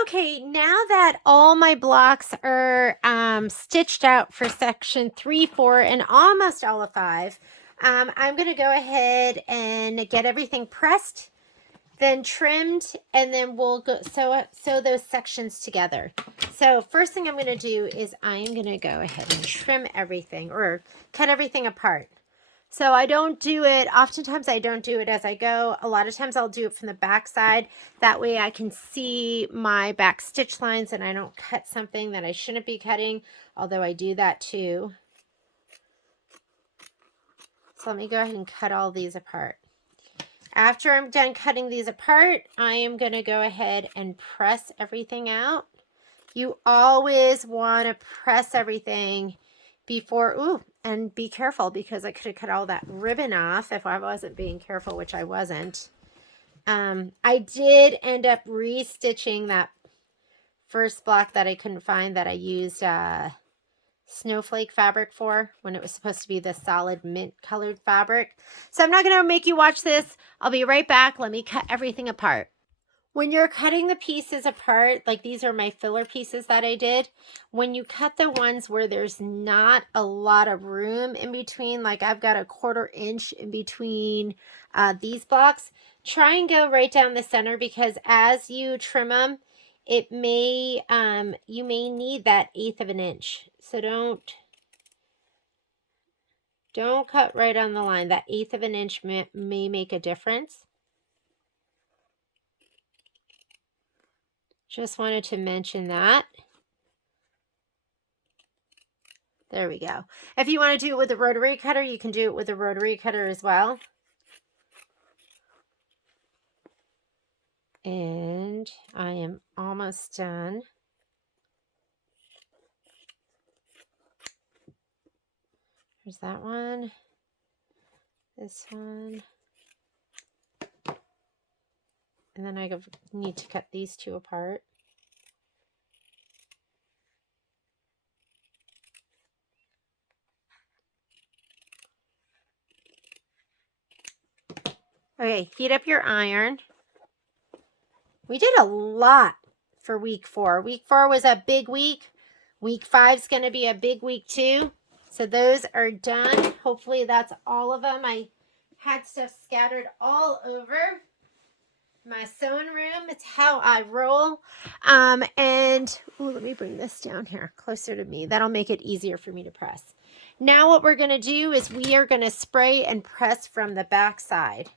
Okay, now that all my blocks are stitched out for section 3, 4, and almost all of 5, I'm going to go ahead and get everything pressed, then trimmed, and then we'll go sew those sections together. So first thing I'm going to do is I am going to go ahead and trim everything or cut everything apart. So I don't do it, oftentimes I don't do it as I go. A lot of times I'll do it from the back side. That way I can see my back stitch lines and I don't cut something that I shouldn't be cutting, although I do that too. So let me go ahead and cut all these apart. After I'm done cutting these apart, I am going to go ahead and press everything out. You always want to press everything before, ooh, and be careful because I could have cut all that ribbon off if I wasn't being careful, which I wasn't. I did end up restitching that first block that I couldn't find that I used snowflake fabric for when it was supposed to be the solid mint colored fabric. So I'm not going to make you watch this. I'll be right back. Let me cut everything apart. When you're cutting the pieces apart, like these are my filler pieces that I did, when you cut the ones where there's not a lot of room in between, like I've got a 1/4 inch in between these blocks, try and go right down the center because as you trim them, it may, you may need that 1/8 of an inch. So don't cut right on the line. That 1/8 of an inch may make a difference. Just wanted to mention that. There we go. If you want to do it with a rotary cutter, you can do it with a rotary cutter as well. And I am almost done. There's that one. This one. And then I need to cut these two apart. Okay, heat up your iron. We did a lot for week 4. Week 4 was a big week. Week 5 is going to be a big week too. So those are done. Hopefully that's all of them. I had stuff scattered all over my sewing room. It's how I roll. And let me bring this down here closer to me. That'll make it easier for me to press. Now what we're going to do is we are going to spray and press from the back side.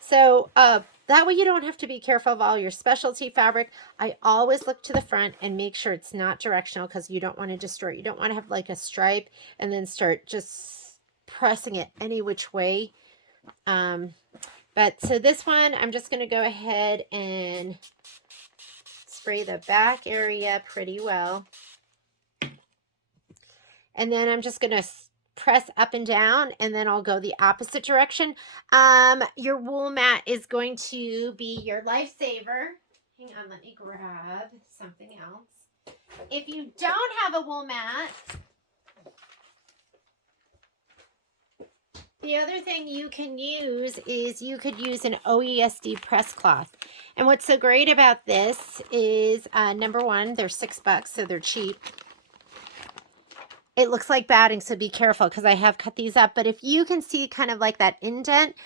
So that way you don't have to be careful of all your specialty fabric. I always look to the front and make sure it's not directional because you don't want to distort. You don't want to have like a stripe and then start just pressing it any which way. But so this one, I'm just going to go ahead and spray the back area pretty well. And then I'm just going to press up and down, and then I'll go the opposite direction. Your wool mat is going to be your lifesaver. Hang on, let me grab something else. If you don't have a wool mat, the other thing you can use is you could use an OESD press cloth. And what's so great about this is, number one, they're $6, so they're cheap. It looks like batting, so be careful because I have cut these up. But if you can see kind of like that indent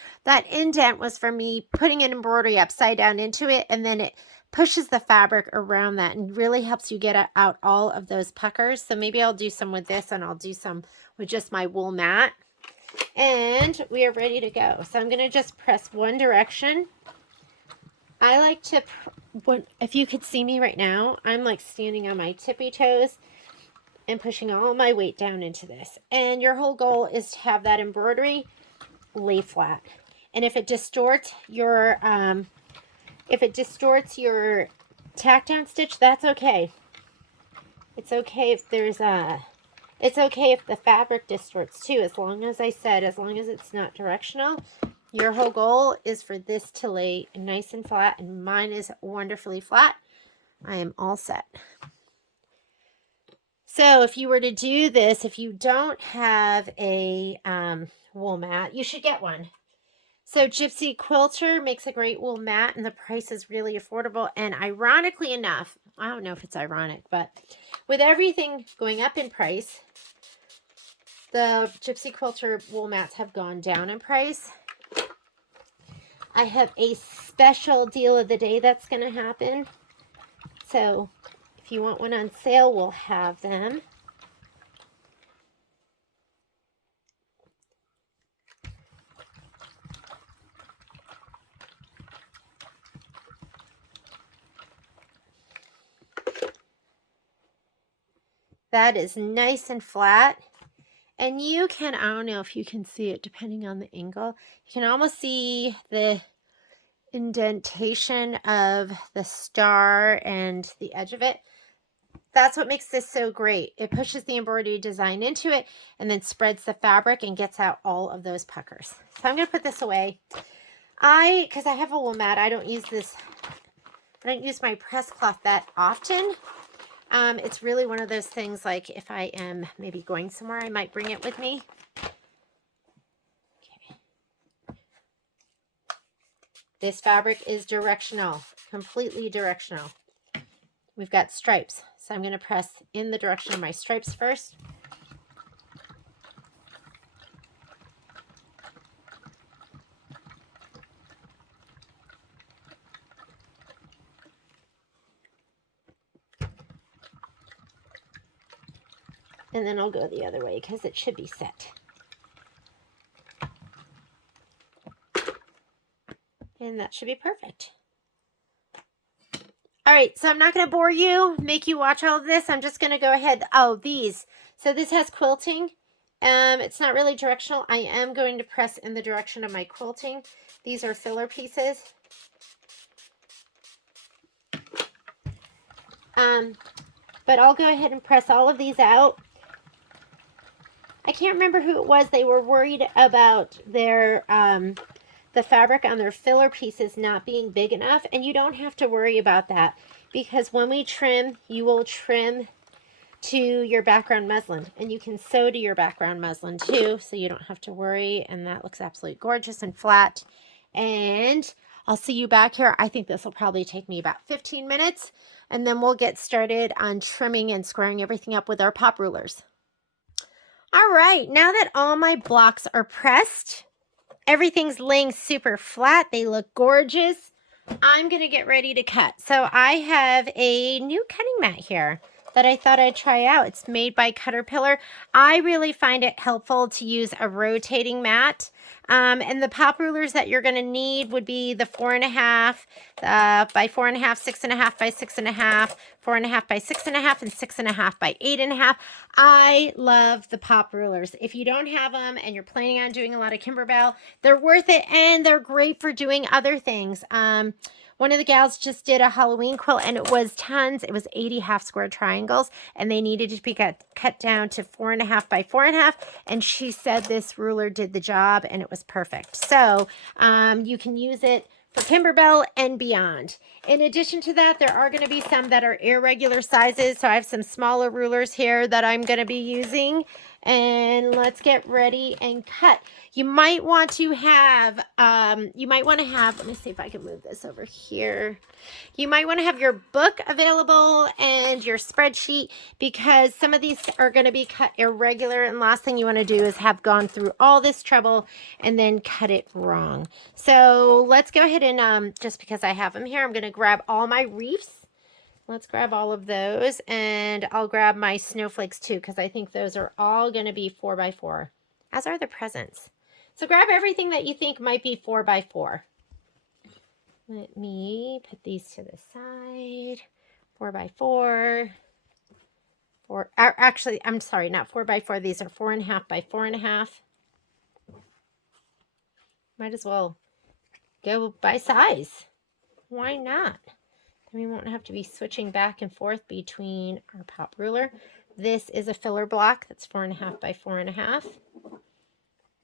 was for me putting an embroidery upside down into it, and then it pushes the fabric around that and really helps you get out all of those puckers. So maybe I'll do some with this and I'll do some with just my wool mat. And we are ready to go. So I'm going to just press one direction. I like to, if you could see me right now, I'm like standing on my tippy toes and pushing all my weight down into this. And your whole goal is to have that embroidery lay flat. And if it distorts your tack down stitch, that's okay. It's okay if it's okay if the fabric distorts too, as long as it's not directional. Your whole goal is for this to lay nice and flat, and mine is wonderfully flat. I am all set. So if you were to do this, if you don't have a wool mat, you should get one. So Gypsy Quilter makes a great wool mat, and the price is really affordable. And ironically enough, I don't know if it's ironic, but with everything going up in price, the Gypsy Quilter wool mats have gone down in price. I have a special deal of the day that's going to happen. So if you want one on sale, we'll have them. That is nice and flat. And you can, I don't know if you can see it depending on the angle, you can almost see the indentation of the star and the edge of it. That's what makes this so great. It pushes the embroidery design into it and then spreads the fabric and gets out all of those puckers. So I'm going to put this away. Because I have a wool mat, I don't use my press cloth that often. It's really one of those things, like if I am maybe going somewhere, I might bring it with me. Okay. This fabric is directional, completely directional. We've got stripes, so I'm going to press in the direction of my stripes first. And then I'll go the other way because it should be set. And that should be perfect. All right, so I'm not going to bore you, make you watch all of this. I'm just going to go ahead. Oh, these. So this has quilting. It's not really directional. I am going to press in the direction of my quilting. These are filler pieces. But I'll go ahead and press all of these out. I can't remember who it was. They were worried about their the fabric on their filler pieces not being big enough, and you don't have to worry about that, because when we trim, you will trim to your background muslin, and you can sew to your background muslin too, so you don't have to worry. And that looks absolutely gorgeous and flat. And I'll see you back here. I think this will probably take me about 15 minutes, and then we'll get started on trimming and squaring everything up with our pop rulers. All right, now that all my blocks are pressed, everything's laying super flat, they look gorgeous, I'm going to get ready to cut. So I have a new cutting mat here that I thought I'd try out. It's made by Caterpillar. I really find it helpful to use a rotating mat. And the pop rulers that you're going to need would be the 4.5 by 4.5, 6.5 by 6.5, 4.5 by 6.5, and 6.5 by 8.5. I love the pop rulers. If you don't have them and you're planning on doing a lot of Kimberbell, they're worth it, and they're great for doing other things. One of the gals just did a Halloween quilt, and it was tons. It was 80 half square triangles, and they needed to be cut down to 4.5 by 4.5. And she said this ruler did the job, and it was perfect. So you can use it for Kimberbell and beyond. In addition to that, there are going to be some that are irregular sizes. So I have some smaller rulers here that I'm going to be using. And let's get ready and cut. You might want to have, let me see if I can move this over here. You might want to have your book available and your spreadsheet, because some of these are going to be cut irregular. And last thing you want to do is have gone through all this trouble and then cut it wrong. So let's go ahead and, just because I have them here, I'm going to grab all my reefs. Let's grab all of those, and I'll grab my snowflakes too, because I think those are all going to be 4x4, as are the presents. So grab everything that you think might be 4x4. Let me put these to the side. 4x4. Actually, I'm sorry, not 4x4. These are 4.5 by 4.5. Might as well go by size. Why not? We won't have to be switching back and forth between our pop ruler. This is a filler block that's 4.5 by 4.5.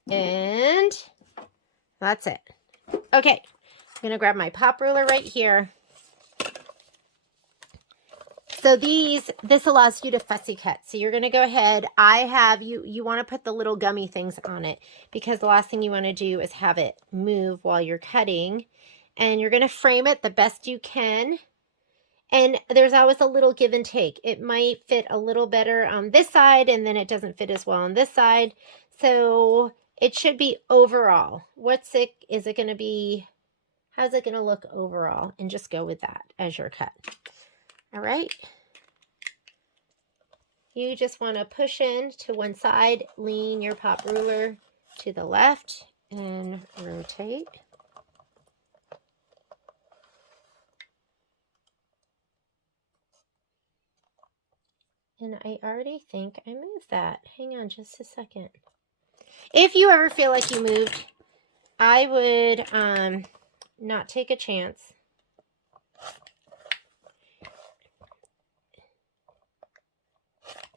And that's it. Okay, I'm going to grab my pop ruler right here. So this allows you to fussy cut. So you're going to go ahead. I have, you want to put the little gummy things on it because the last thing you want to do is have it move while you're cutting. And you're going to frame it the best you can. And there's always a little give and take. It might fit a little better on this side and then it doesn't fit as well on this side. So it should be overall. Is it going to be, how's it going to look overall? And just go with that as your cut. All right. You just want to push in to one side, lean your pop ruler to the left, and rotate. And I already think I moved that. Hang on just a second. If you ever feel like you moved, I would not take a chance.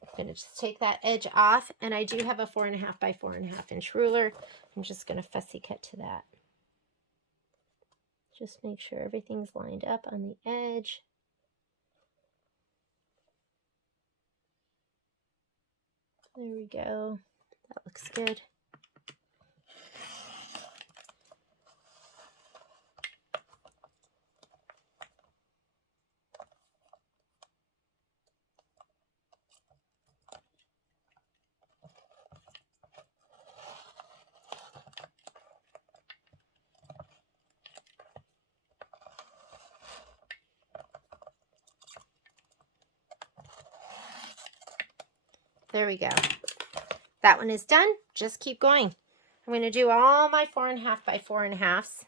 I'm going to just take that edge off, and I do have a 4.5 by 4.5 inch ruler. I'm just going to fussy cut to that. Just make sure everything's lined up on the edge. There we go. That looks good. There we go. That one is done. Just keep going. I'm going to do all my 4.5 by 4.5s.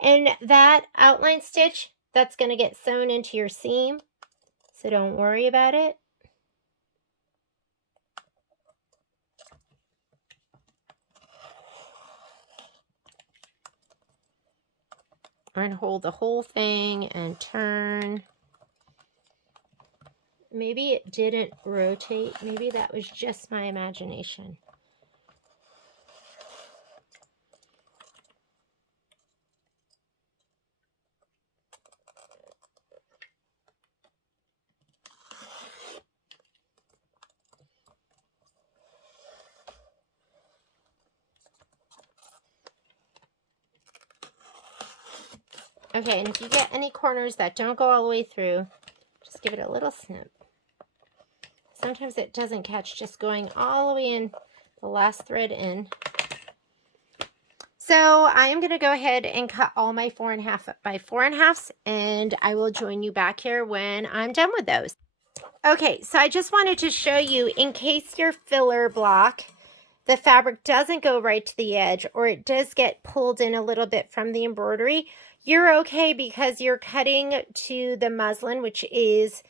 And that outline stitch, that's going to get sewn into your seam. So don't worry about it. And hold the whole thing and turn. Maybe it didn't rotate. Maybe that was just my imagination. Okay, and if you get any corners that don't go all the way through, just give it a little snip. Sometimes it doesn't catch just going all the way in the last thread in. So I am going to go ahead and cut all my 4.5 by 4.5s, and I will join you back here when I'm done with those. Okay, so I just wanted to show you, in case your filler block, the fabric doesn't go right to the edge, or it does get pulled in a little bit from the embroidery, you're okay because you're cutting to the muslin, which is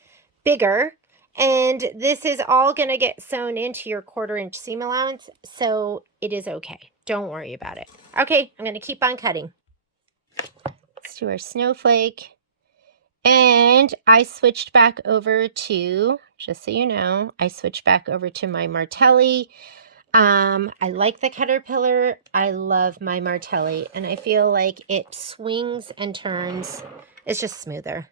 bigger, and this is all going to get sewn into your 1/4 inch seam allowance, so it is okay. Don't worry about it. Okay, I'm going to keep on cutting. Let's do our snowflake. And I switched back over to, just so you know, I switched back over to my Martelli. I like the Caterpillar. I love my Martelli, and I feel like it swings and turns. It's just smoother.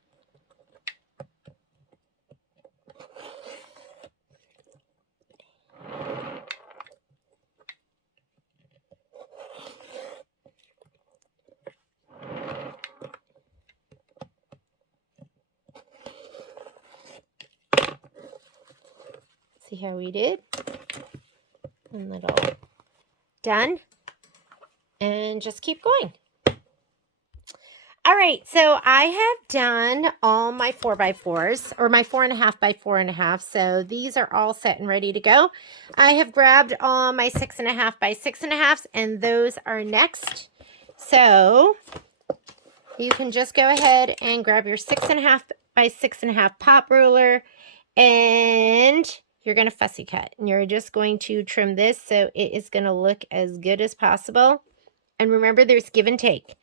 See how we did? And little done. And just keep going. All right, so I have done all my 4x4s, or my 4.5 by 4.5. So these are all set and ready to go. I have grabbed all my 6.5 by 6.5s, and those are next. So you can just go ahead and grab your 6.5 by 6.5 pop ruler, and you're going to fussy cut. And you're just going to trim this so it is going to look as good as possible. And remember, there's give and take.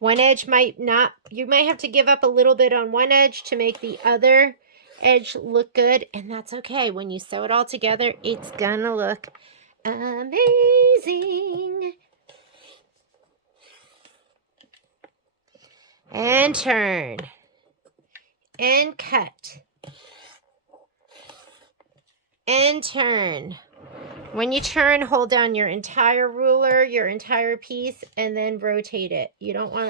One edge might not, you might have to give up a little bit on one edge to make the other edge look good, and that's okay. When you sew it all together, it's gonna look amazing. and turn and cut and turn. When you turn, hold down your entire ruler, your entire piece, and then rotate it. You don't want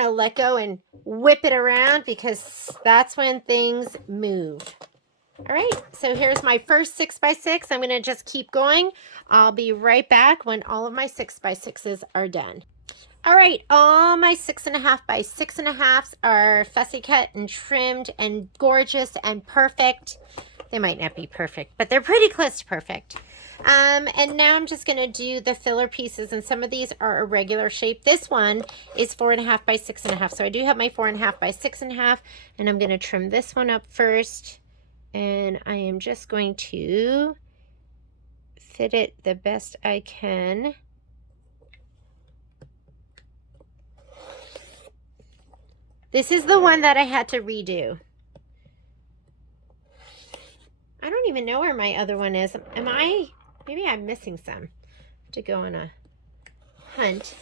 to let go and whip it around, because that's when things move. All right, so here's my first 6x6. I'm going to just keep going. I'll be right back when all of my 6x6s are done. All right, all my 6.5 by 6.5s are fussy cut and trimmed and gorgeous and perfect. They might not be perfect, but they're pretty close to perfect. And now I'm just going to do the filler pieces, and some of these are a regular shape. This one is 4.5 by 6.5, so I do have my 4.5 by 6.5, and I'm going to trim this one up first, and I am just going to fit it the best I can. This is the one that I had to redo. I don't even know where my other one is. Maybe I'm missing some. To go on a hunt.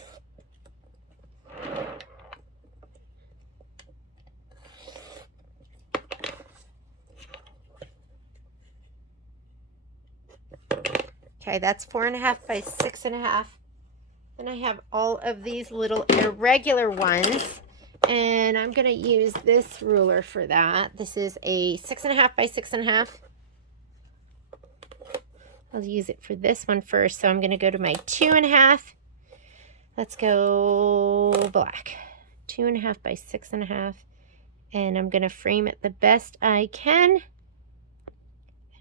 Okay, that's 4.5 by 6.5. Then I have all of these little irregular ones, and I'm going to use this ruler for that. This is a 6.5 by 6.5. I'll use it for this one first, so I'm going to go to my 2.5. Let's go black. 2.5 by 6.5, and I'm going to frame it the best I can,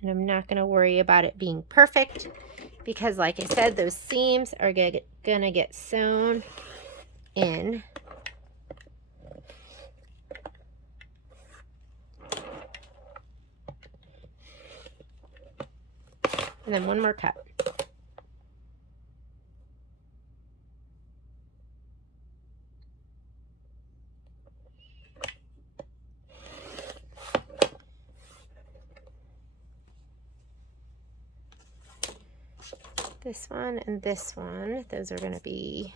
and I'm not going to worry about it being perfect, because like I said, those seams are going to get sewn in. And then one more cut. This one and this one, those are going to be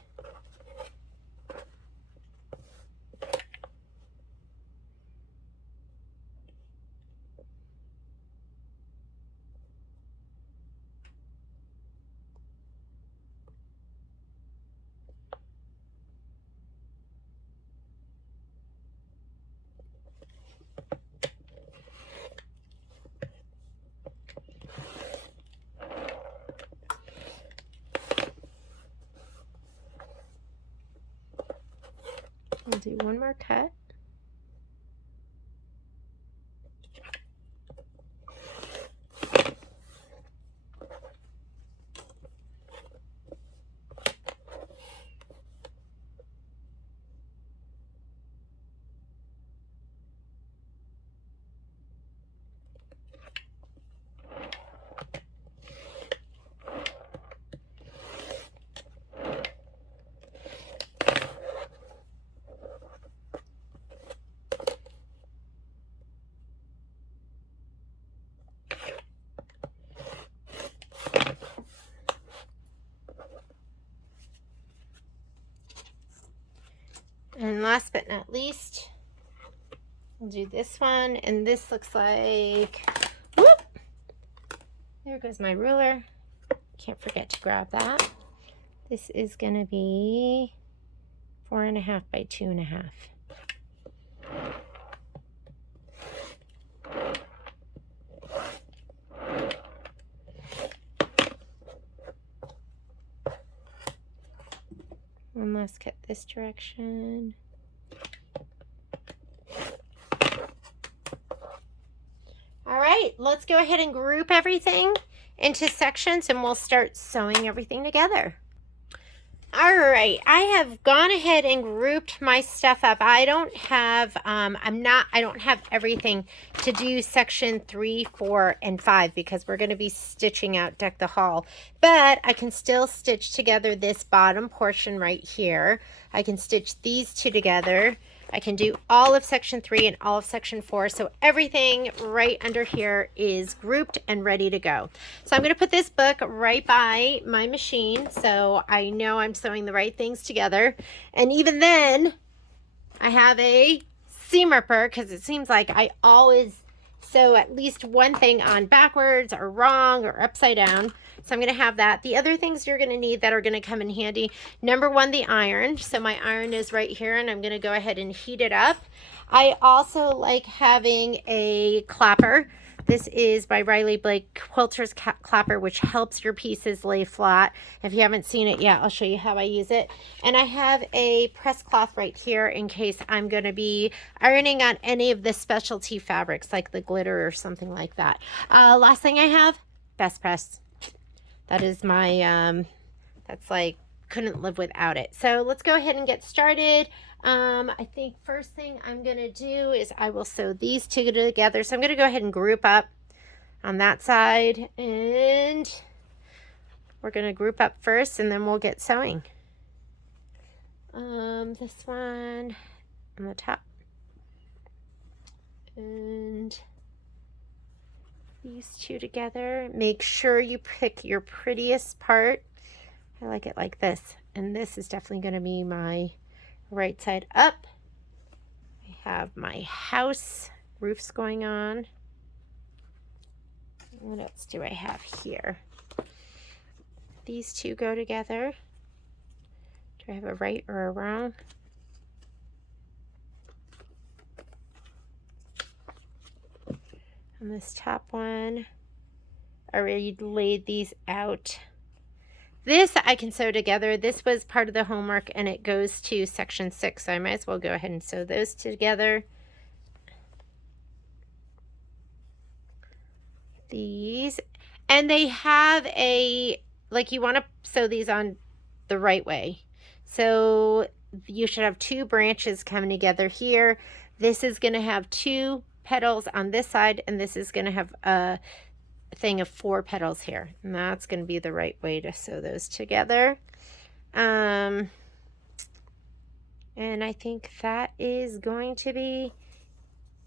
I'll do one more cut. And last but not least, I'll do this one, and this looks like, whoop, there goes my ruler. Can't forget to grab that. This is going to be 4.5 by 2.5. One last cut this direction. All right, let's go ahead and group everything into sections, and we'll start sewing everything together. All right, I have gone ahead and grouped my stuff up. I don't have everything to do section 3, 4, and 5, because we're going to be stitching out Deck the Hall. But I can still stitch together this bottom portion right here. I can stitch these two together. I can do all of section 3 and all of section 4. So everything right under here is grouped and ready to go. So I'm going to put this book right by my machine, so I know I'm sewing the right things together. And even then, I have a seam ripper because it seems like I always sew at least one thing on backwards or wrong or upside down. So I'm going to have that. The other things you're going to need that are going to come in handy. Number one, the iron. So my iron is right here and I'm going to go ahead and heat it up. I also like having a clapper. This is by Riley Blake Quilter's Clapper, which helps your pieces lay flat. If you haven't seen it yet, I'll show you how I use it. And I have a press cloth right here in case I'm going to be ironing on any of the specialty fabrics like the glitter or something like that. Last thing I have, Best Press. That is my, that's like, couldn't live without it. So let's go ahead and get started. I think first thing I'm going to do is I will sew these two together. So I'm going to go ahead and group up on that side, and we're going to group up first and then we'll get sewing. This one on the top and these two together. Make sure you pick your prettiest part. I like it like this, and this is definitely going to be my right side up. I have my house roofs going on. What else do I have here? These two go together. Do I have a right or a wrong? On this top one, I already laid these out. This I can sew together. This was part of the homework and it goes to section 6, so I might as well go ahead and sew those together. These, and they have a, like, you want to sew these on the right way. So you should have 2 branches coming together here. This is going to have 2 petals on this side, and this is going to have a thing of 4 petals here, and that's going to be the right way to sew those together. And I think that is going to be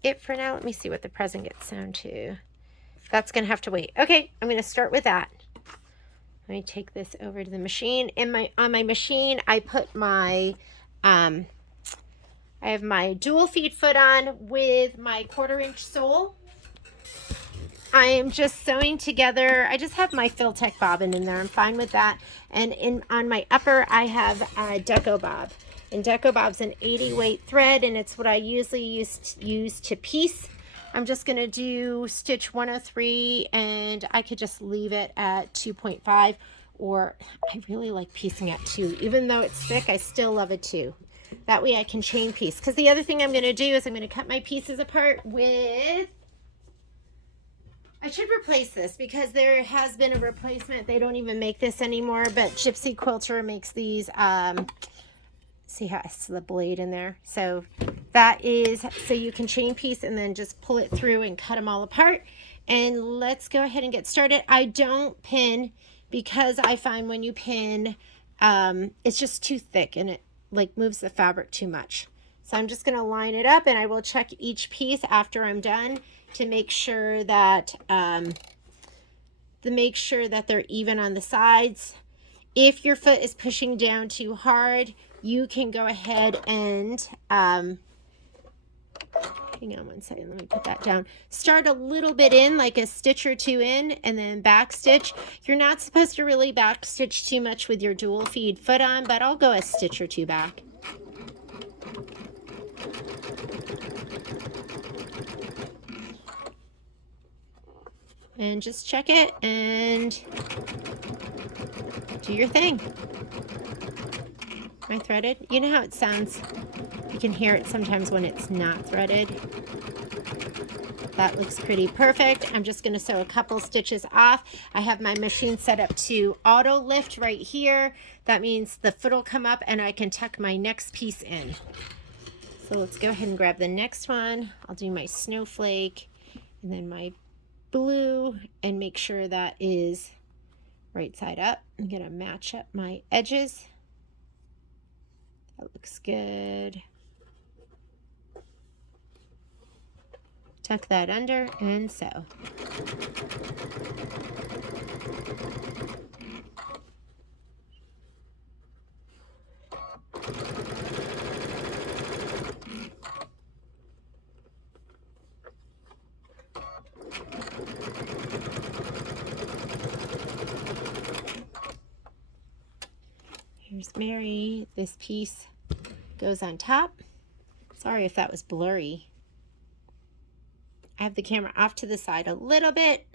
it for now. Let me see what the present gets sewn to. That's going to have to wait. Okay, I'm going to start with that. Let me take this over to the machine. On my machine, I put my I have my dual feed foot on with my 1/4-inch sole. I am just sewing together. I just have my Filtech bobbin in there. I'm fine with that. And on my upper, I have a Deco Bob. And Deco Bob's an 80 weight thread, and it's what I usually use to piece. I'm just going to do stitch 103, and I could just leave it at 2.5, or I really like piecing at 2. Even though it's thick, I still love a 2. That way I can chain piece. Because the other thing I'm going to do is I'm going to cut my pieces apart with... I should replace this because there has been a replacement. They don't even make this anymore, but Gypsy Quilter makes these. See how I slip the blade in there? So that is so you can chain piece and then just pull it through and cut them all apart. And let's go ahead and get started. I don't pin because I find when you pin, it's just too thick and it like moves the fabric too much. So I'm just going to line it up, and I will check each piece after I'm done to make sure that they're even on the sides. If your foot is pushing down too hard, you can go ahead and hang on one second, let me put that down. Start a little bit in, like a stitch or 2 in, and then back stitch. You're not supposed to really back stitch too much with your dual feed foot on, but I'll go a stitch or 2 back. And just check it and do your thing. Am I threaded? You know how it sounds? You can hear it sometimes when it's not threaded. That looks pretty perfect. I'm just going to sew a couple stitches off. I have my machine set up to auto lift right here. That means the foot will come up and I can tuck my next piece in. So let's go ahead and grab the next one. I'll do my snowflake and then my blue and make sure that is right side up. I'm going to match up my edges. That looks good. Tuck that under and sew. Here's Mary. This piece goes on top. Sorry if that was blurry. I have the camera off to the side a little bit.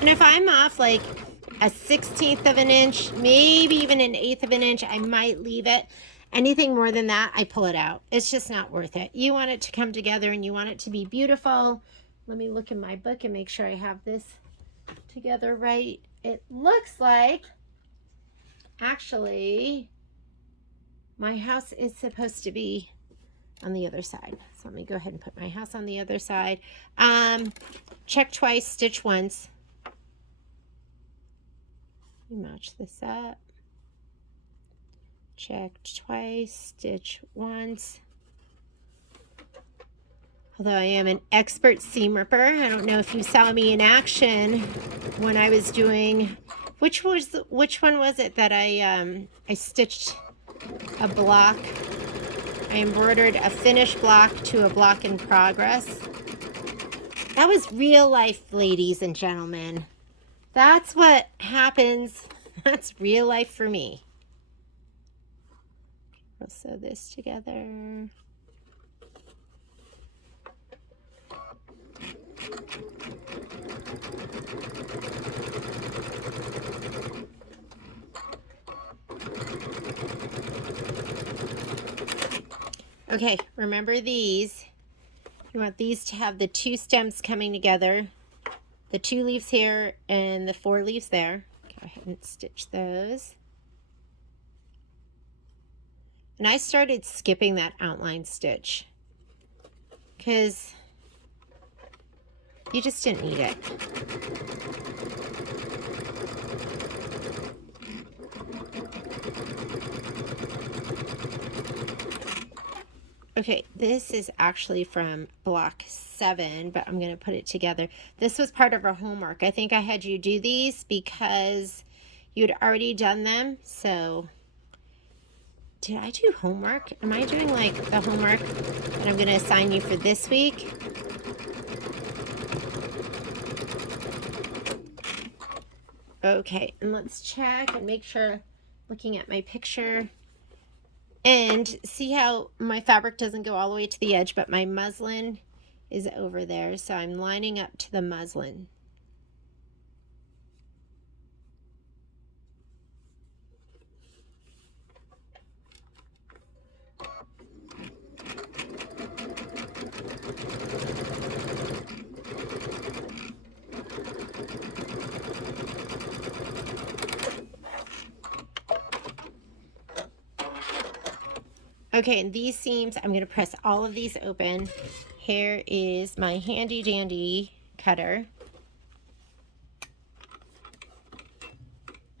And if I'm off like a 1/16 of an inch, maybe even an 1/8 of an inch, I might leave it. Anything more than that, I pull it out. It's just not worth it. You want it to come together and you want it to be beautiful. Let me look in my book and make sure I have this together right. It looks like, actually, my house is supposed to be on the other side. So let me go ahead and put my house on the other side. Check twice, stitch once. Let me match this up. Check twice, stitch once. Although I am an expert seam ripper, I don't know if you saw me in action when I was doing, which one was it that I stitched a block? I embroidered a finished block to a block in progress. That was real life, ladies and gentlemen. That's what happens. That's real life for me. We'll sew this together. Okay, remember these. You want these to have the 2 stems coming together. The 2 leaves here and the 4 leaves there. Go ahead and stitch those. And I started skipping that outline stitch because you just didn't need it. Okay, this is actually from block 7, but I'm going to put it together. This was part of our homework. I think I had you do these because you'd already done them. So did I do homework? Am I doing like the homework that I'm going to assign you for this week? Okay, and let's check and make sure, looking at my picture, and see how my fabric doesn't go all the way to the edge, but my muslin is over there. So I'm lining up to the muslin. Okay, and these seams, I'm going to press all of these open. Here is my handy dandy cutter.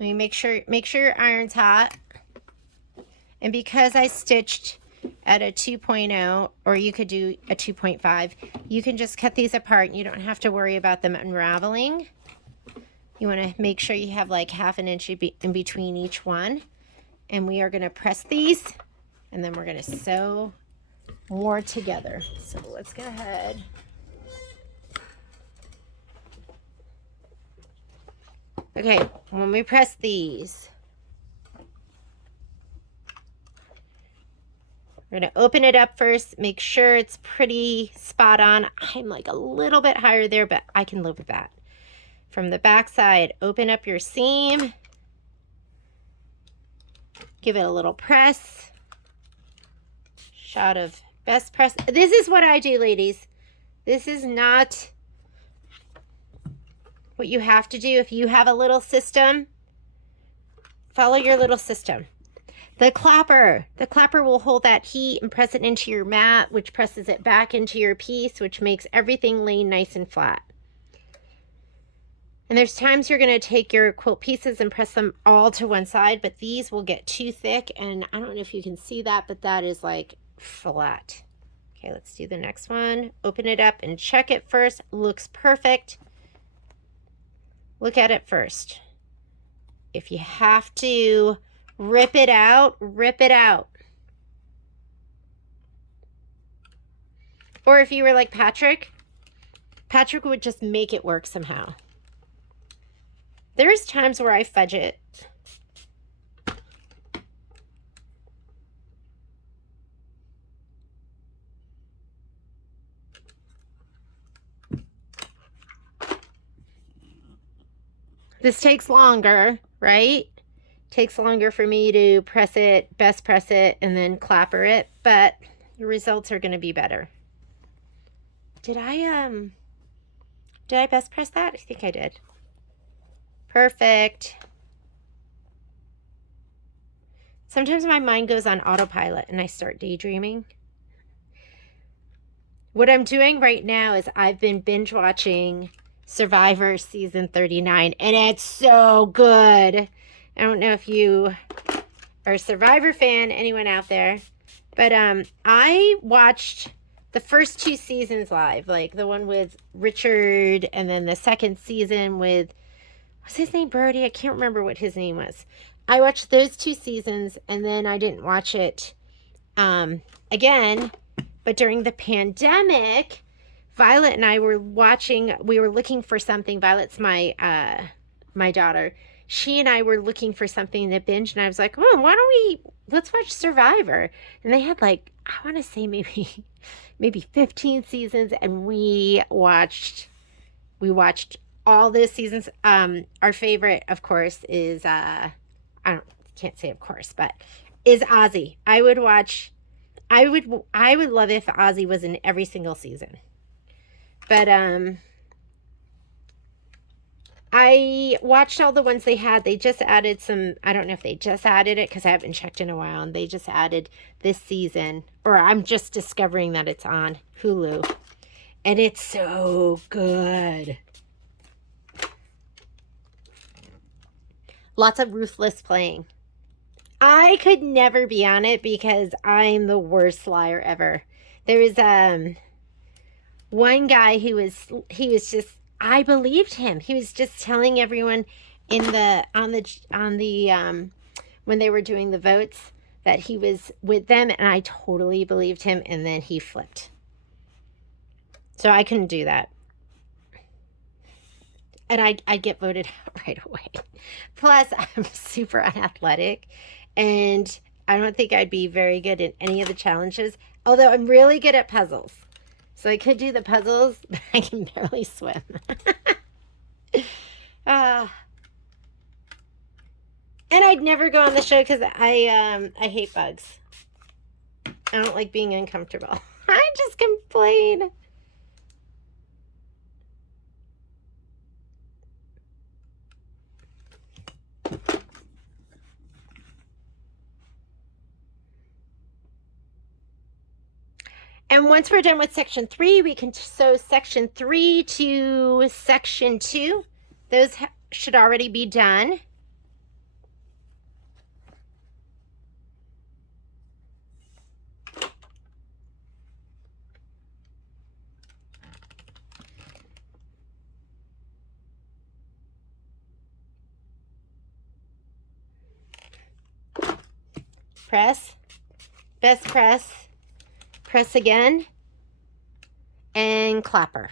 Let me make sure your iron's hot. And because I stitched at a 2.0, or you could do a 2.5, you can just cut these apart and you don't have to worry about them unraveling. You want to make sure you have like 1/2 inch in between each one. And we are going to press these. And then we're going to sew more together. So let's go ahead. Okay, when we press these, we're going to open it up first. Make sure it's pretty spot on. I'm like a little bit higher there, but I can live with that. From the back side, open up your seam. Give it a little press. Shot of best press. This is what I do, ladies. This is not what you have to do. If you have a little system, follow your little system. The clapper will hold that heat and press it into your mat, which presses it back into your piece, which makes everything lay nice and flat. And there's times you're going to take your quilt pieces and press them all to one side, but these will get too thick, and I don't know if you can see that, but that is like flat. Okay, let's do the next one. Open it up and check it first. Looks perfect. Look at it first. If you have to rip it out, rip it out. Or if you were like Patrick would just make it work somehow. There's times where I fudge it. This takes longer, right? Takes longer for me to press it, best press it, and then clapper it, but the results are going to be better. Did I best press that? I think I did. Perfect. Sometimes my mind goes on autopilot and I start daydreaming. What I'm doing right now is I've been binge watching Survivor season 39, and it's so good. I don't know if you are a Survivor fan, anyone out there, but I watched the first 2 seasons live, like the one with Richard, and then the second season with, what's his name, Brody? I can't remember what his name was. I watched those 2 seasons, and then I didn't watch it again. But during the pandemic, Violet and I were we were looking for something. Violet's my daughter. She and I were looking for something to binge, and I was like, oh, let's watch Survivor. And they had like, I want to say maybe 15 seasons, and we watched all those seasons. Our favorite, of course, is can't say of course, but is Ozzy. I would love if Ozzy was in every single season. But I watched all the ones they had. They just added some, I don't know if they just added it because I haven't checked in a while, and they just added this season, or I'm just discovering that it's on Hulu. And it's so good. Lots of Ruthless playing. I could never be on it because I'm the worst liar ever. There was one guy who was just, I believed him. He was just telling everyone in on the when they were doing the votes that he was with them, and I totally believed him, and then he flipped. So I couldn't do that. And I'd get voted out right away. Plus, I'm super unathletic, and I don't think I'd be very good in any of the challenges, although I'm really good at puzzles. So I could do the puzzles, but I can barely swim. And I'd never go on the show because I hate bugs. I don't like being uncomfortable. I just complain. And once we're done with section 3, we can sew section 3 to section 2. Those should already be done. Press, best press, press again, and clapper.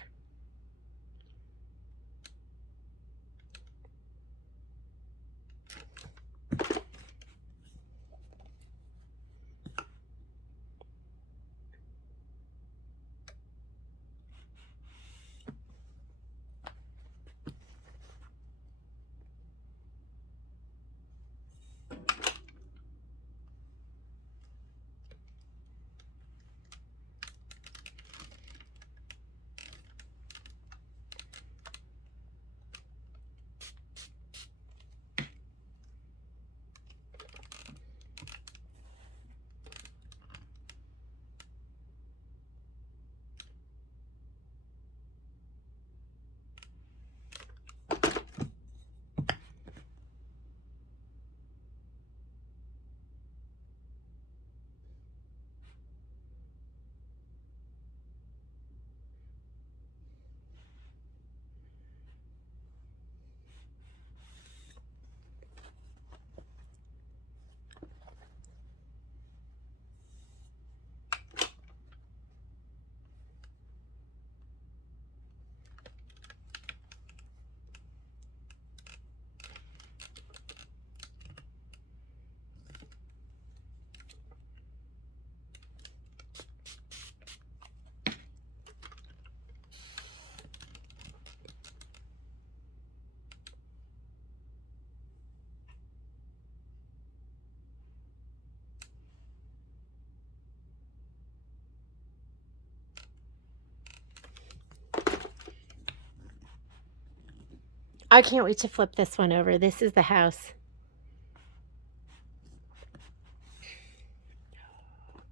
I can't wait to flip this one over. This is the house.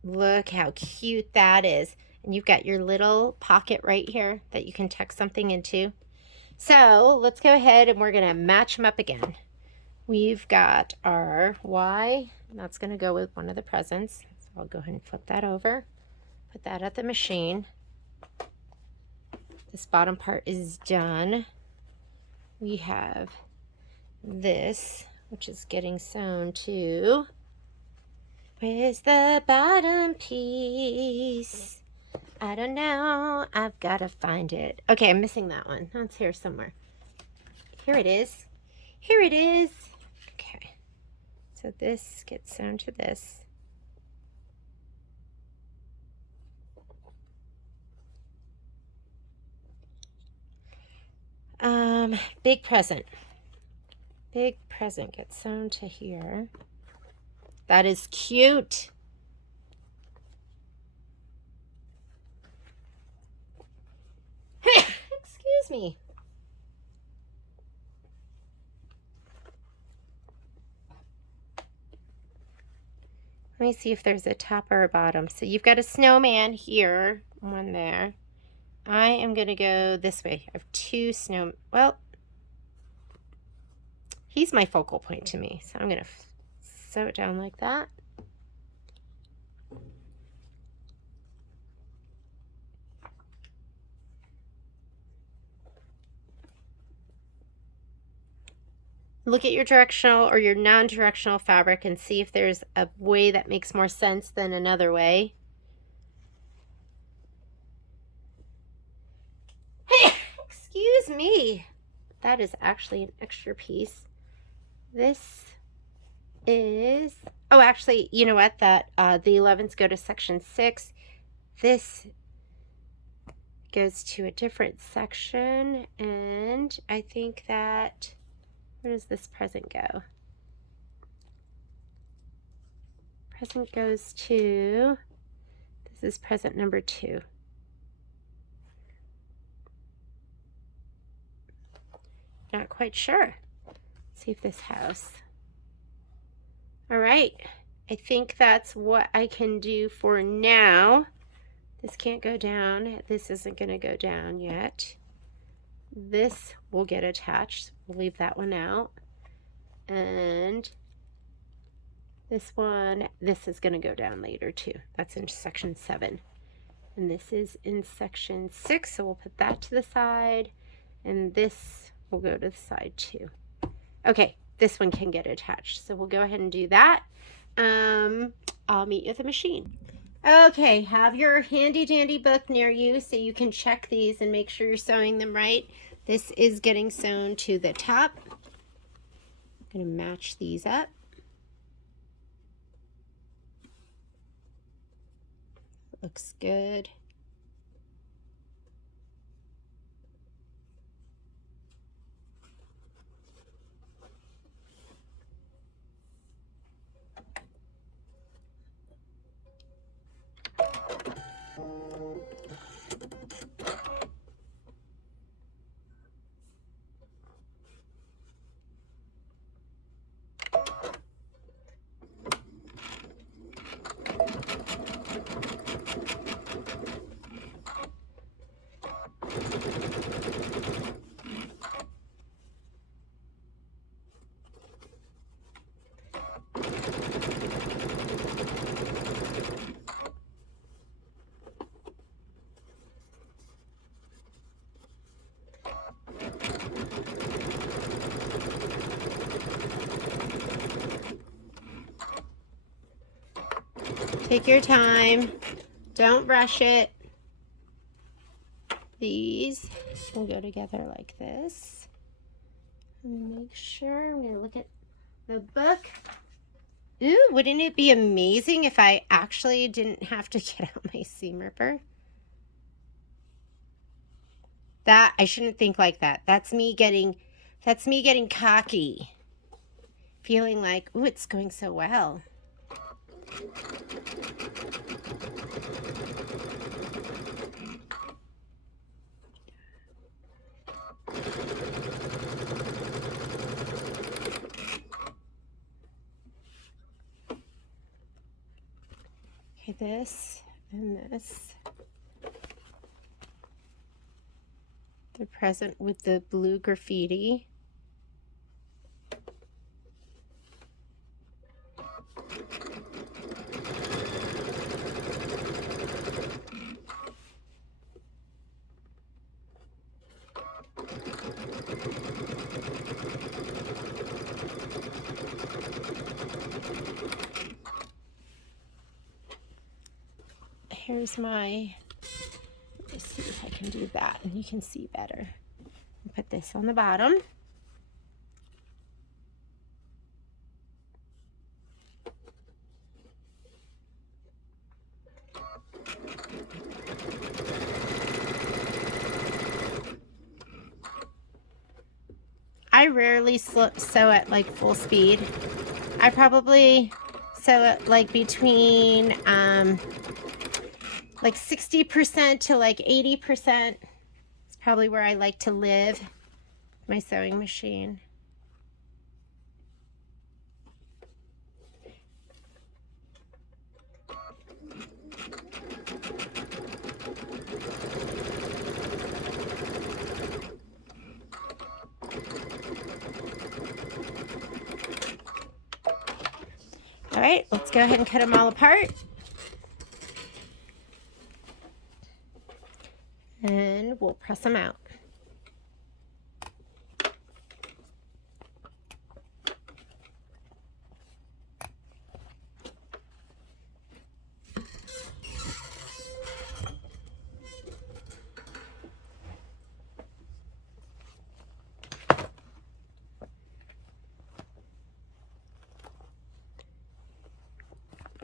Look how cute that is. And you've got your little pocket right here that you can tuck something into. So let's go ahead and we're going to match them up again. We've got our Y. That's going to go with one of the presents. So I'll go ahead and flip that over. Put that at the machine. This bottom part is done. We have this, which is getting sewn too. Where's the bottom piece? I don't know. I've got to find it. Okay, I'm missing that one. That's here somewhere. Here it is. Here it is. Okay. So this gets sewn to this. Big present. Big present gets sewn to here. That is cute. Excuse me. Let me see if there's a top or a bottom. So you've got a snowman here, one there. I am going to go this way. I have two snow. Well, he's my focal point to me. So I'm going to sew it down like that. Look at your directional or your non-directional fabric and see if there's a way that makes more sense than another way. Hey, excuse me. That is actually an extra piece. This is, oh, actually, you know what? That the 11s go to section 6. This goes to a different section, and I think that, where does this present go? Present goes to, this is present number 2. Not quite sure. Let's see if this house. All right, I think that's what I can do for now. This can't go down. This isn't going to go down yet. This will get attached. We'll leave that one out. And this one, this is going to go down later too. That's in section 7. And this is in section 6, so we'll put that to the side. And this will go to the side too. Okay, this one can get attached. So we'll go ahead and do that. I'll meet you at the machine. Okay, have your handy dandy book near you so you can check these and make sure you're sewing them right. This is getting sewn to the top. I'm going to match these up. Looks good. Take your time. Don't rush it. These will go together like this. Make sure, I'm going to look at the book. Ooh, wouldn't it be amazing if I actually didn't have to get out my seam ripper? That, I shouldn't think like that. That's me getting cocky. Feeling like, ooh, it's going so well. Okay, this and this. They're present with the blue graffiti. Here's my, let's see if I can do that and you can see better. Put this on the bottom. I rarely sew at like full speed. I probably sew it like between like 60% to like 80%. It's probably where I like to live, my sewing machine. All right, let's go ahead and cut them all apart. And we'll press them out.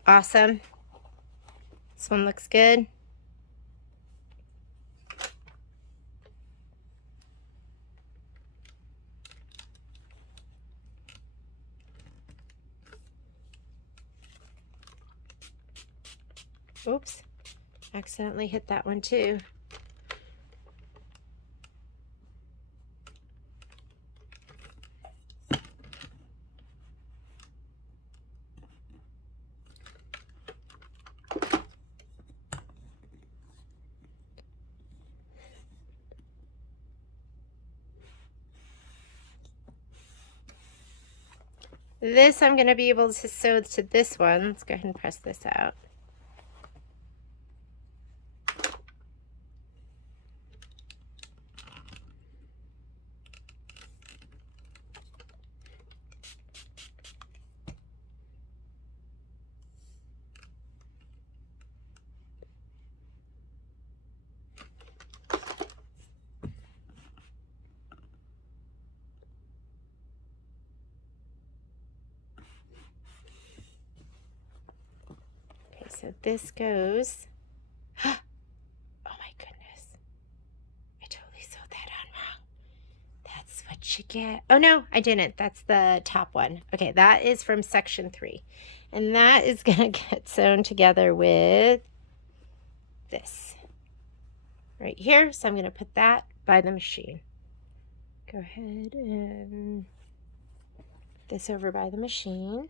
Awesome. This one looks good. Oops, accidentally hit that one too. This I'm going to be able to sew to this one. Let's go ahead and press this out. So this goes, oh my goodness, I totally sewed that on wrong. That's what you get. Oh no, I didn't. That's the top one. Okay, that is from section 3. And that is gonna get sewn together with this right here. So I'm gonna put that by the machine. Go ahead and put this over by the machine.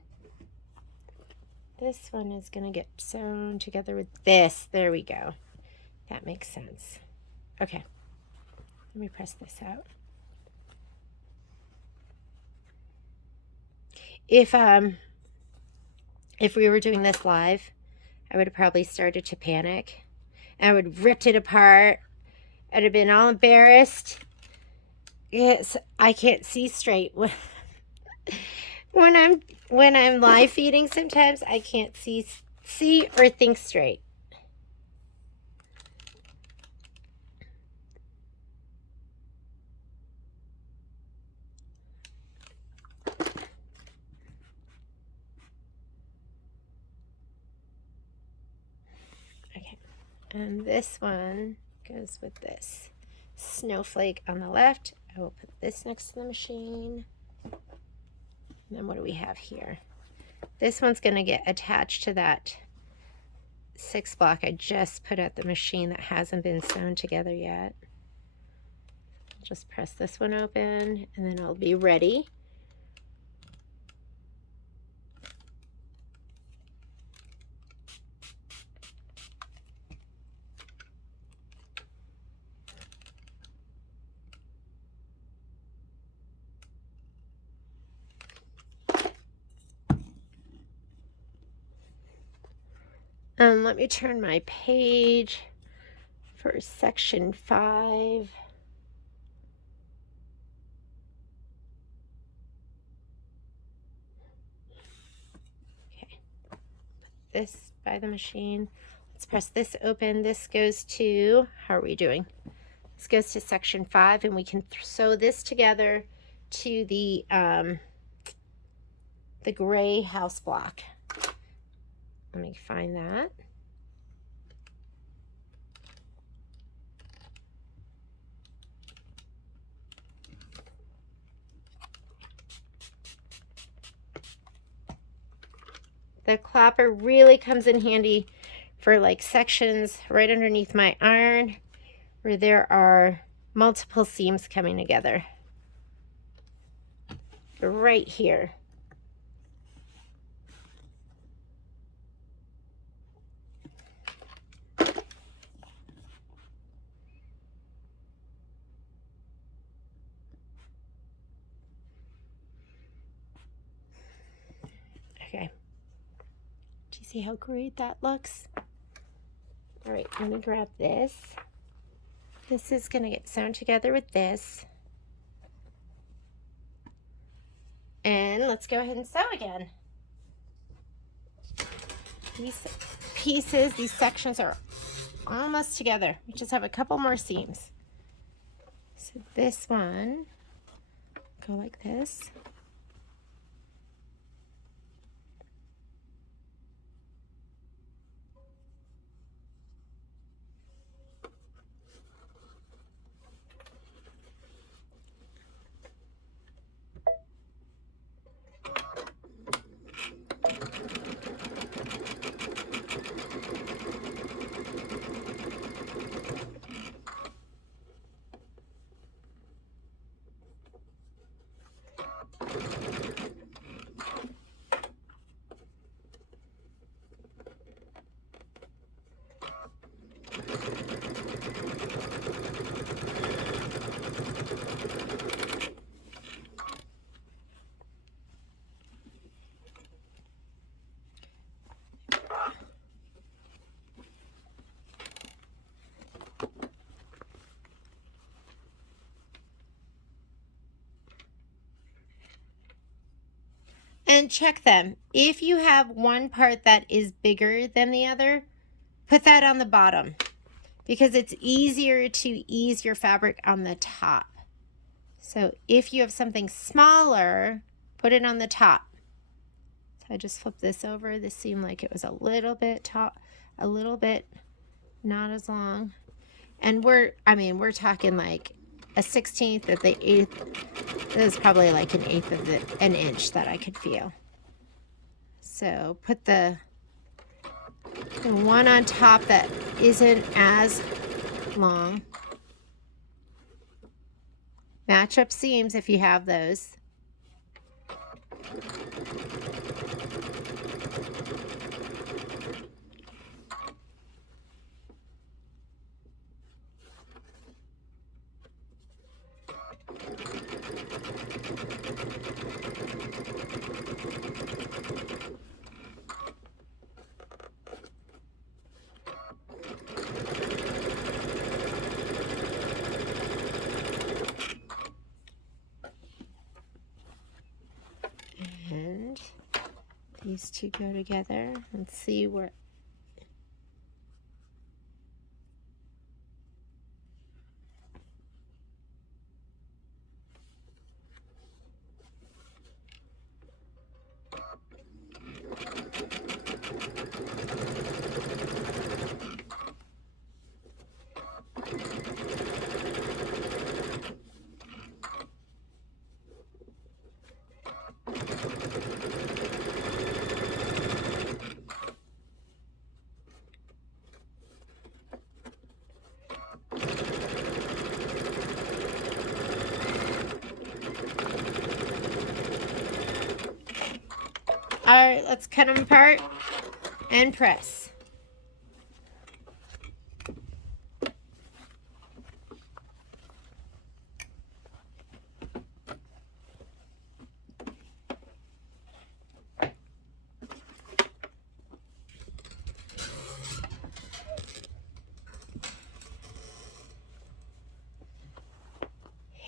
This one is going to get sewn together with this. There we go. That makes sense. Okay. Let me press this out. If we were doing this live, I would have probably started to panic. I would have ripped it apart. I'd have been all embarrassed. Yes, I can't see straight. When I'm live feeding, sometimes I can't see or think straight. Okay, and this one goes with this snowflake on the left. I will put this next to the machine. And then what do we have here? This one's going to get attached to that 6 block I just put at the machine that hasn't been sewn together yet. Just press this one open and then I'll be ready. Let me turn my page for section 5. Okay, put this by the machine. Let's press this open. This goes to, how are we doing? This goes to section 5, and we can sew this together to the gray house block. Let me find that. The clapper really comes in handy for like sections right underneath my iron where there are multiple seams coming together. Right here. Okay. Do you see how great that looks? All right, let me grab this. This is going to get sewn together with this. And let's go ahead and sew again. These pieces, these sections are almost together. We just have a couple more seams. So this one, go like this. And check them. If you have one part that is bigger than the other, put that on the bottom because it's easier to ease your fabric on the top. So if you have something smaller, put it on the top. So I just flipped this over. This seemed like it was a little bit not as long. And we're talking like a 16th of the 8th. This is probably like an 1/8 of an inch that I could feel. So put the one on top that isn't as long. Match up seams if you have those. And these two go together. Let's see where. All right, let's cut them apart and press.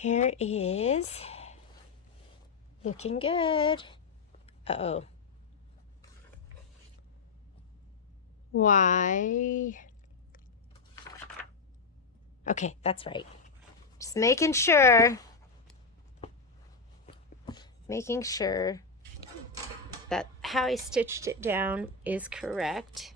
Here is looking good. Uh-oh. Why? Okay, that's right. Just making sure that how I stitched it down is correct.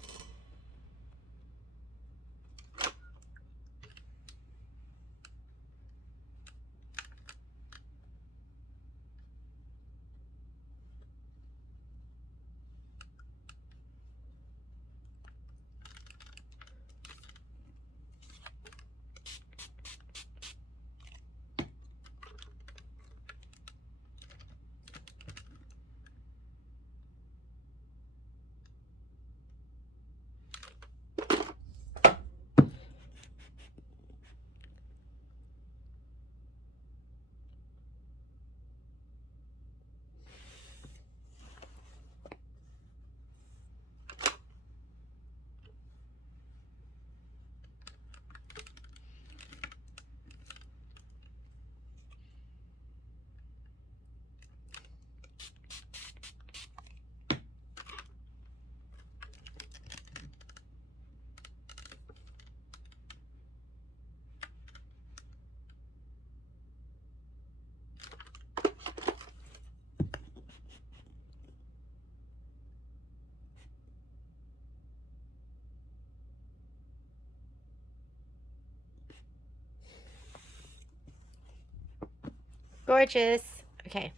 Gorgeous. Okay.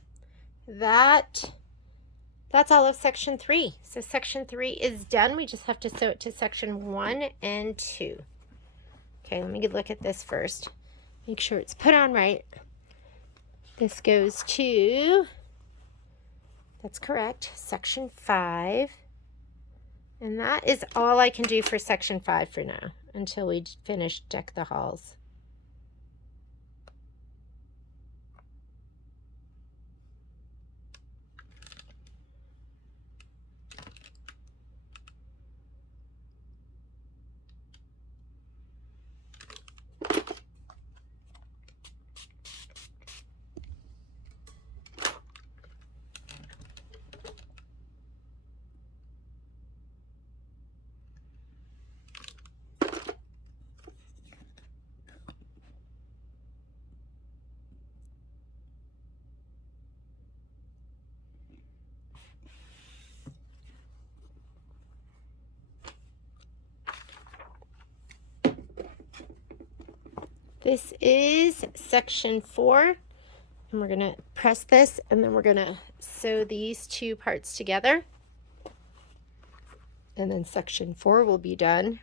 That's all of section 3. So section 3 is done. We just have to sew it to section 1 and 2. Okay, let me look at this first. Make sure it's put on right. This goes to, that's correct, section 5. And that is all I can do for section 5 for now until we finish Deck the Halls. This is section 4, and we're going to press this, and then we're going to sew these 2 parts together. And then section 4 will be done.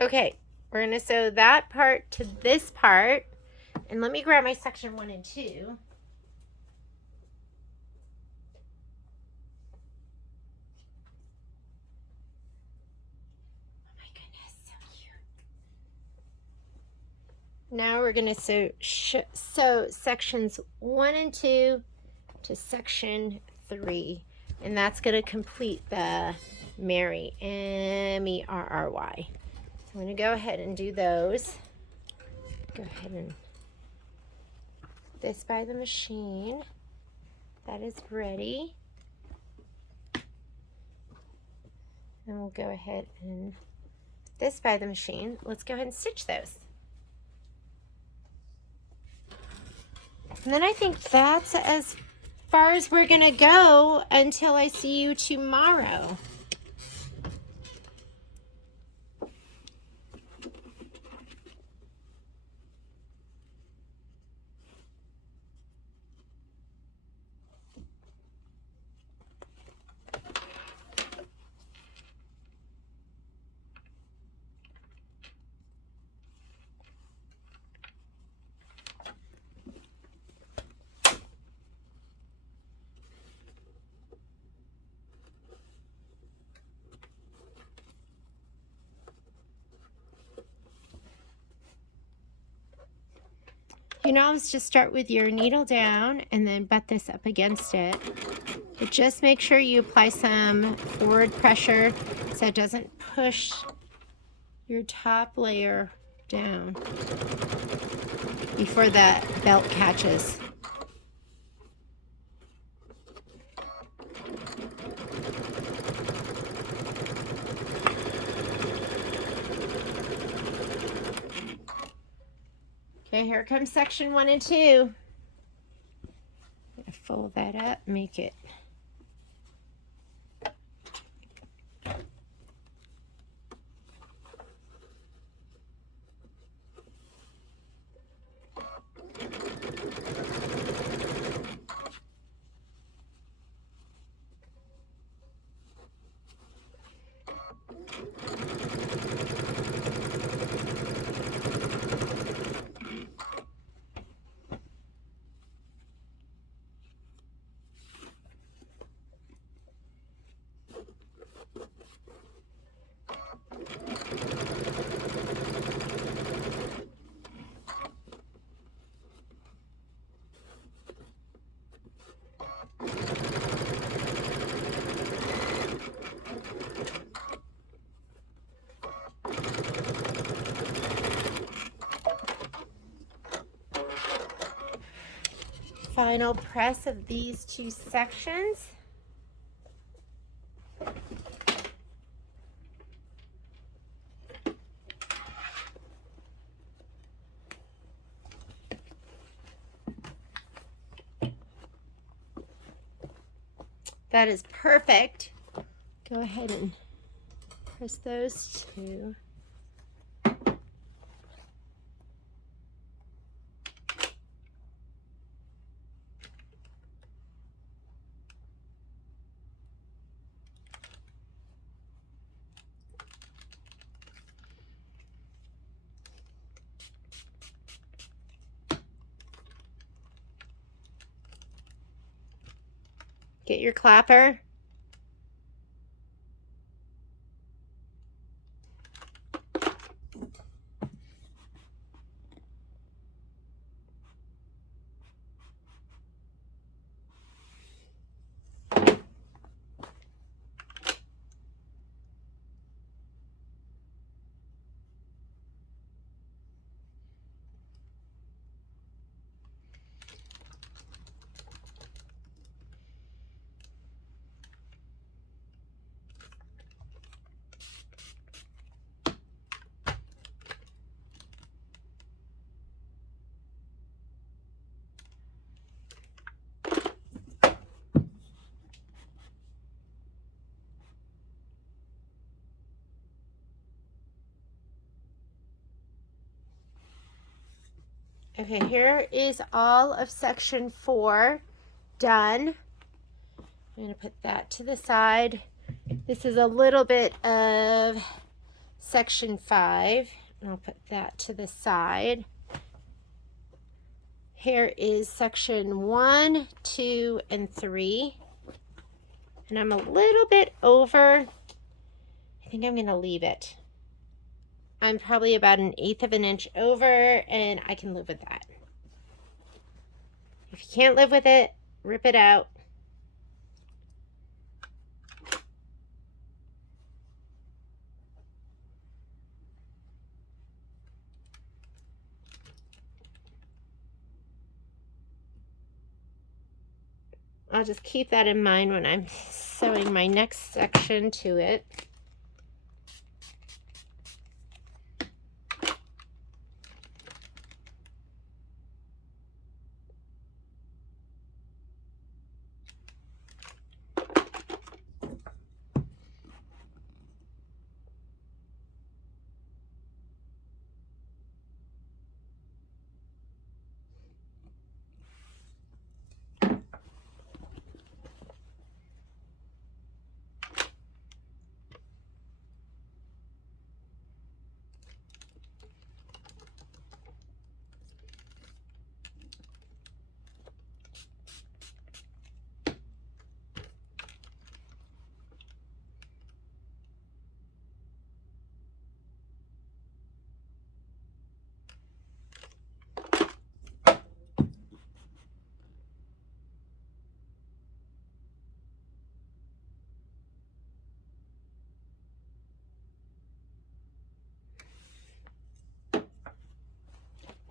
Okay, we're going to sew that part to this part. And let me grab my section 1 and 2. Now we're going to sew sections 1 and 2 to section 3, and that's going to complete the Mary, M-E-R-R-Y. So I'm going to go ahead and do those. Go ahead and put this by the machine. That is ready. And we'll go ahead and put this by the machine. Let's go ahead and stitch those. And then I think that's as far as we're gonna go until I see you tomorrow. You can always just start with your needle down and then butt this up against it. But just make sure you apply some forward pressure so it doesn't push your top layer down before the belt catches. Okay, here comes section 1 and 2. I'm gonna fold that up, make it final press of these 2 sections. That is perfect. Go ahead and press those 2. Get your clapper. Okay, here is all of section 4 done. I'm going to put that to the side. This is a little bit of section 5, and I'll put that to the side. Here is section 1, 2, and 3. And I'm a little bit over. I think I'm going to leave it. I'm probably about 1/8 of an inch over, and I can live with that. If you can't live with it, rip it out. I'll just keep that in mind when I'm sewing my next section to it.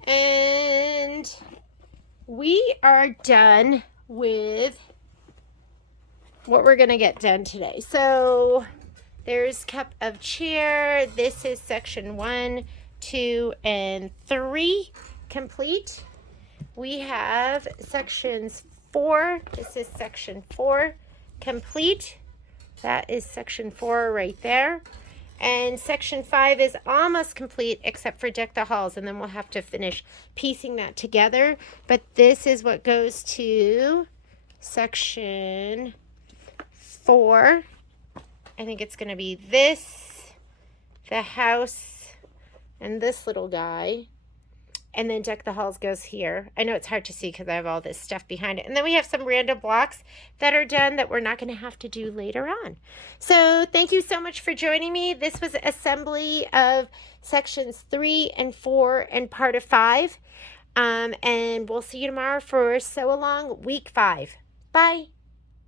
And we are done with what we're going to get done today. So there's cup of chair. This is section 1, 2, and 3 complete. We have sections 4. This is section 4 complete. That is section 4 right there. And section 5 is almost complete except for deck the halls, and then we'll have to finish piecing that together. But this is what goes to section 4. I think it's going to be this, the house, and this little guy. And then deck the halls goes here. I know it's hard to see because I have all this stuff behind it. And then we have some random blocks that are done that we're not going to have to do later on. So thank you so much for joining me. This was assembly of sections 3 and 4 and part of 5. And we'll see you tomorrow for Sew Along week 5. Bye.